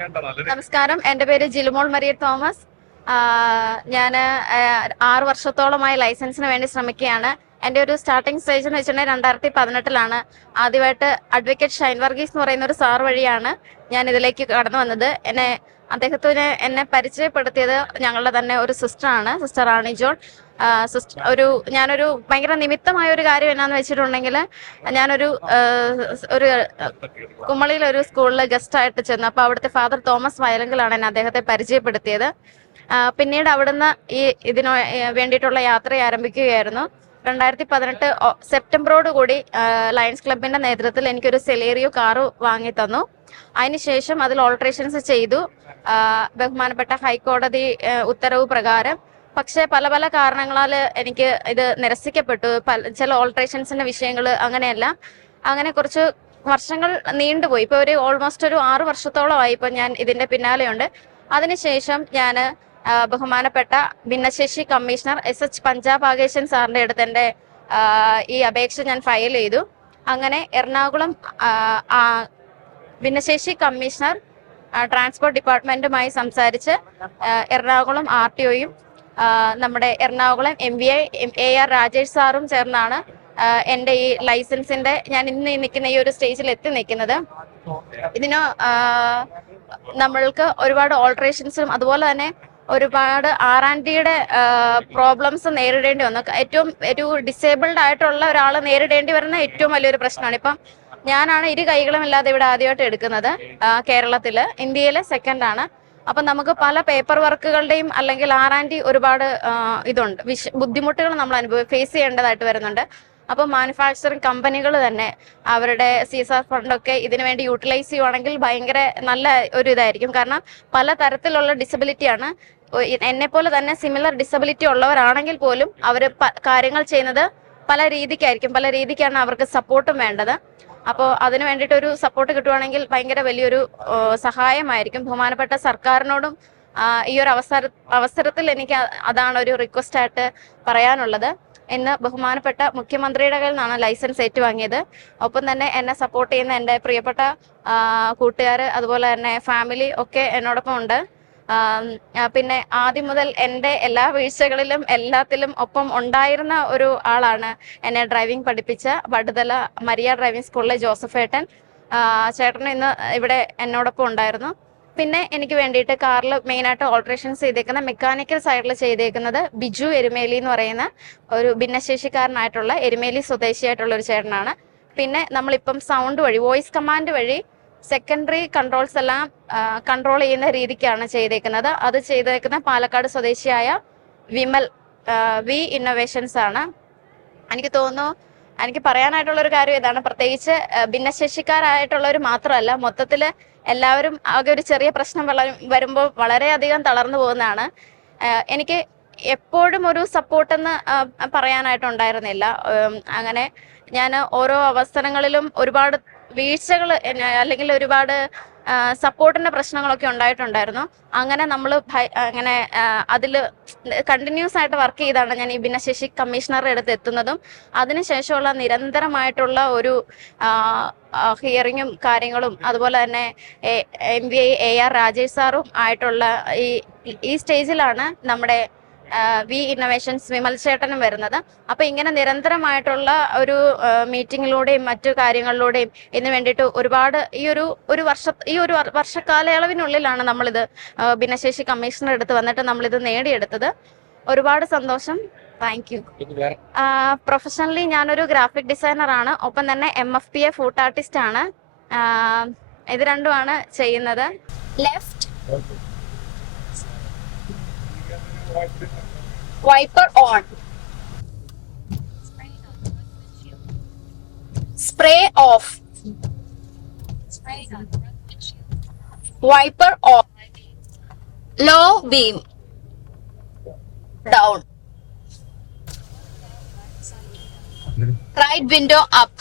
നമസ്കാരം, എൻ്റെ പേര് ജിലുമോൾ മരിയ തോമസ്. ഞാൻ 6 വർഷത്തോളമായി ലൈസൻസിന് വേണ്ടി ശ്രമിക്കുകയാണ്. എൻ്റെ ഒരു സ്റ്റാർട്ടിംഗ് സ്റ്റേജ് എന്ന് വെച്ചിട്ടുണ്ടെങ്കിൽ 2018 ആദ്യമായിട്ട് അഡ്വക്കേറ്റ് ഷൈൻ വർഗീസ് എന്ന് പറയുന്ന ഒരു സാർ വഴിയാണ് ഞാൻ ഇതിലേക്ക് കടന്നു വന്നത്. അദ്ദേഹത്തിന് എന്നെ പരിചയപ്പെടുത്തിയത് ഞങ്ങളുടെ തന്നെ ഒരു സിസ്റ്ററാണ്, സിസ്റ്റർ റാണി ജോൺ. ഞാനൊരു ഭയങ്കര നിമിത്തമായ ഒരു കാര്യം എന്നാന്ന് വെച്ചിട്ടുണ്ടെങ്കിൽ, ഞാനൊരു കുമ്മളിയിലൊരു സ്കൂളിൽ ഗസ്റ്റായിട്ട് ചെന്നു. അപ്പോൾ അവിടുത്തെ ഫാദർ തോമസ് വയലങ്കിലാണ് എന്നെ അദ്ദേഹത്തെ പരിചയപ്പെടുത്തിയത്. പിന്നീട് അവിടുന്ന് ഇതിനു വേണ്ടിയിട്ടുള്ള യാത്ര ആരംഭിക്കുകയായിരുന്നു. 2018 സെപ്റ്റംബറോട് കൂടി ലയൺസ് ക്ലബിന്റെ നേതൃത്വത്തിൽ എനിക്കൊരു സെലേറിയോ കാറ് വാങ്ങി തന്നു. അതിനുശേഷം അതിൽ ഓൾട്രേഷൻസ് ചെയ്തു, ബഹുമാനപ്പെട്ട ഹൈക്കോടതി ഉത്തരവ് പ്രകാരം. പക്ഷെ പല പല കാരണങ്ങളാൽ എനിക്ക് ഇത് നിരസിക്കപ്പെട്ടു. ചില ഓൾട്രേഷൻസിന്റെ വിഷയങ്ങൾ അങ്ങനെ കുറച്ച് വർഷങ്ങൾ നീണ്ടുപോയി. ഇപ്പൊ ഓൾമോസ്റ്റ് ഒരു 6 വർഷത്തോളമായി ഇപ്പൊ ഞാൻ ഇതിന്റെ പിന്നാലെയുണ്ട്. അതിനുശേഷം ഞാൻ ബഹുമാനപ്പെട്ട ഭിന്നശേഷി കമ്മീഷണർ SH പഞ്ചാബ് ആകേശൻ സാറിന്റെ അടുത്ത് എൻ്റെ ഈ അപേക്ഷ ഞാൻ ഫയൽ ചെയ്തു. അങ്ങനെ എറണാകുളം ഭിന്നശേഷി കമ്മീഷണർ ട്രാൻസ്പോർട്ട് ഡിപ്പാർട്ട്മെന്റുമായി സംസാരിച്ച് എറണാകുളം RTOയും നമ്മുടെ എറണാകുളം MVI AR രാജേഷ് സാറും ചേർന്നാണ് എൻ്റെ ഈ ലൈസൻസിന്റെ ഞാൻ ഇന്ന് നിൽക്കുന്ന ഈ ഒരു സ്റ്റേജിൽ എത്തി നിൽക്കുന്നത്. ഇതിന് നമ്മൾക്ക് ഒരുപാട് ഓൾട്രേഷൻസും അതുപോലെ തന്നെ ഒരുപാട് R&Dയുടെ പ്രോബ്ലംസ് നേരിടേണ്ടി വന്നു. ഏറ്റവും ഒരു ഡിസേബിൾഡ് ആയിട്ടുള്ള ഒരാൾ നേരിടേണ്ടി വരുന്ന ഏറ്റവും വലിയൊരു പ്രശ്നമാണ്. ഇപ്പം ഞാനാണ് ഇരു കൈകളും ഇല്ലാതെ ഇവിടെ ആദ്യമായിട്ട് എടുക്കുന്നത്. കേരളത്തില്, ഇന്ത്യയിലെ സെക്കൻഡ് ആണ്. അപ്പൊ നമുക്ക് പല പേപ്പർ വർക്കുകളുടെയും അല്ലെങ്കിൽ R&D ഒരുപാട് ബുദ്ധിമുട്ടുകൾ നമ്മൾ ഫേസ് ചെയ്യേണ്ടതായിട്ട് വരുന്നുണ്ട്. അപ്പോൾ മാനുഫാക്ചറിങ് കമ്പനികൾ തന്നെ അവരുടെ CSR ഫണ്ടൊക്കെ ഇതിനു വേണ്ടി യൂട്ടിലൈസ് ചെയ്യുവാണെങ്കിൽ ഭയങ്കര നല്ല ഒരു ഇതായിരിക്കും. കാരണം പല തരത്തിലുള്ള ഡിസബിലിറ്റിയാണ്. എന്നെ പോലെ തന്നെ സിമിലർ ഡിസബിലിറ്റി ഉള്ളവരാണെങ്കിൽ പോലും അവർ കാര്യങ്ങൾ ചെയ്യുന്നത് പല രീതിക്കാണ് അവർക്ക് സപ്പോർട്ടും വേണ്ടത്. അപ്പോൾ അതിന് വേണ്ടിയിട്ട് ഒരു സപ്പോർട്ട് കിട്ടുവാണെങ്കിൽ ഭയങ്കര വലിയൊരു സഹായമായിരിക്കും. ബഹുമാനപ്പെട്ട സർക്കാരിനോടും ഈ ഒരു അവസരത്തിൽ എനിക്ക് അതാണ് ഒരു റിക്വസ്റ്റ് ആയിട്ട് പറയാനുള്ളത്. ഇന്ന് ബഹുമാനപ്പെട്ട മുഖ്യമന്ത്രിയുടെ കയ്യിൽ നിന്നാണ് ലൈസൻസ് ഏറ്റുവാങ്ങിയത്. ഒപ്പം തന്നെ എന്നെ സപ്പോർട്ട് ചെയ്യുന്ന എൻ്റെ പ്രിയപ്പെട്ട കൂട്ടുകാർ, അതുപോലെ തന്നെ ഫാമിലി ഒക്കെ എന്നോടൊപ്പം ഉണ്ട്. പിന്നെ ആദ്യം മുതൽ എൻ്റെ എല്ലാ വീഴ്ചകളിലും എല്ലാത്തിലും ഒപ്പം ഉണ്ടായിരുന്ന ഒരു ആളാണ് എന്നെ ഡ്രൈവിംഗ് പഠിപ്പിച്ച വടുതല മരിയ ഡ്രൈവിംഗ് സ്കൂളിലെ ജോസഫ് ചേട്ടൻ ഇന്ന് ഇവിടെ എന്നോടൊപ്പം ഉണ്ടായിരുന്നു. പിന്നെ എനിക്ക് വേണ്ടിയിട്ട് കാറിൽ മെയിനായിട്ട് ഓൾട്രേഷൻസ് ചെയ്തേക്കുന്ന മെക്കാനിക്കൽ സൈഡിൽ ചെയ്തേക്കുന്നത് ബിജു എരുമേലി എന്ന് പറയുന്ന ഒരു ഭിന്നശേഷിക്കാരനായിട്ടുള്ള എരുമേലി സ്വദേശിയായിട്ടുള്ള ഒരു ചേട്ടനാണ്. പിന്നെ നമ്മളിപ്പം സൗണ്ട് വഴി, വോയിസ് കമാൻഡ് വഴി സെക്കൻഡറി കൺട്രോൾസ് എല്ലാം കൺട്രോൾ ചെയ്യുന്ന രീതിക്കാണ് ചെയ്തേക്കുന്നത്. അത് ചെയ്തേക്കുന്ന പാലക്കാട് സ്വദേശിയായ വിമൽ വി ഇന്നോവേഷൻസ് ആണ്. എനിക്ക് തോന്നുന്നു എനിക്ക് പറയാനായിട്ടുള്ള ഒരു കാര്യം ഇതാണ്. പ്രത്യേകിച്ച് ഭിന്നശേഷിക്കാരായിട്ടുള്ളവർ മാത്രമല്ല, മൊത്തത്തിൽ എല്ലാവരും ആകെ ഒരു ചെറിയ പ്രശ്നം വരുമ്പോൾ വളരെയധികം തളർന്നു പോകുന്നതാണ്. എനിക്ക് എപ്പോഴും ഒരു സപ്പോർട്ടെന്ന് പറയാനായിട്ടുണ്ടായിരുന്നില്ല. അങ്ങനെ ഞാൻ ഓരോ അവസരങ്ങളിലും ഒരുപാട് വീഴ്ചകൾ അല്ലെങ്കിൽ ഒരുപാട് സപ്പോർട്ടിന്റെ പ്രശ്നങ്ങളൊക്കെ ഉണ്ടായിട്ടുണ്ടായിരുന്നു. അങ്ങനെ നമ്മൾ അതിൽ കണ്ടിന്യൂസ് ആയിട്ട് വർക്ക് ചെയ്താണ് ഞാൻ ഈ ഭിന്നശേഷി കമ്മീഷണറുടെ അടുത്ത് എത്തുന്നതും. അതിനുശേഷമുള്ള നിരന്തരമായിട്ടുള്ള ഒരു ഹിയറിങ്ങും കാര്യങ്ങളും അതുപോലെ തന്നെ MVI AR രാജേഷ് സാറും ആയിട്ടുള്ള ഈ സ്റ്റേജിലാണ് നമ്മുടെ വി ഇന്നോവേഷൻസ് വിമൽ ചേട്ടനും വരുന്നത്. അപ്പൊ ഇങ്ങനെ നിരന്തരമായിട്ടുള്ള ഒരു മീറ്റിങ്ങിലൂടെയും മറ്റു കാര്യങ്ങളിലൂടെയും ഇതിനു വേണ്ടിയിട്ട് ഒരുപാട് ഈ ഒരു വർഷക്കാലയളവിനുള്ളിലാണ് നമ്മളിത് ഭിന്നശേഷി കമ്മീഷണർ എടുത്ത് വന്നിട്ട് നമ്മളിത് നേടിയെടുത്തത്. ഒരുപാട് സന്തോഷം. Thank you. പ്രൊഫഷണലി ഞാനൊരു ഗ്രാഫിക് ഡിസൈനർ ആണ്. ഒപ്പം തന്നെ MFPA ഫുഡ് ആർട്ടിസ്റ്റ് ആണ്. ഇത് രണ്ടുമാണ് ചെയ്യുന്നത്. Left wiper on, spray off, wiper off, low beam down, right window up,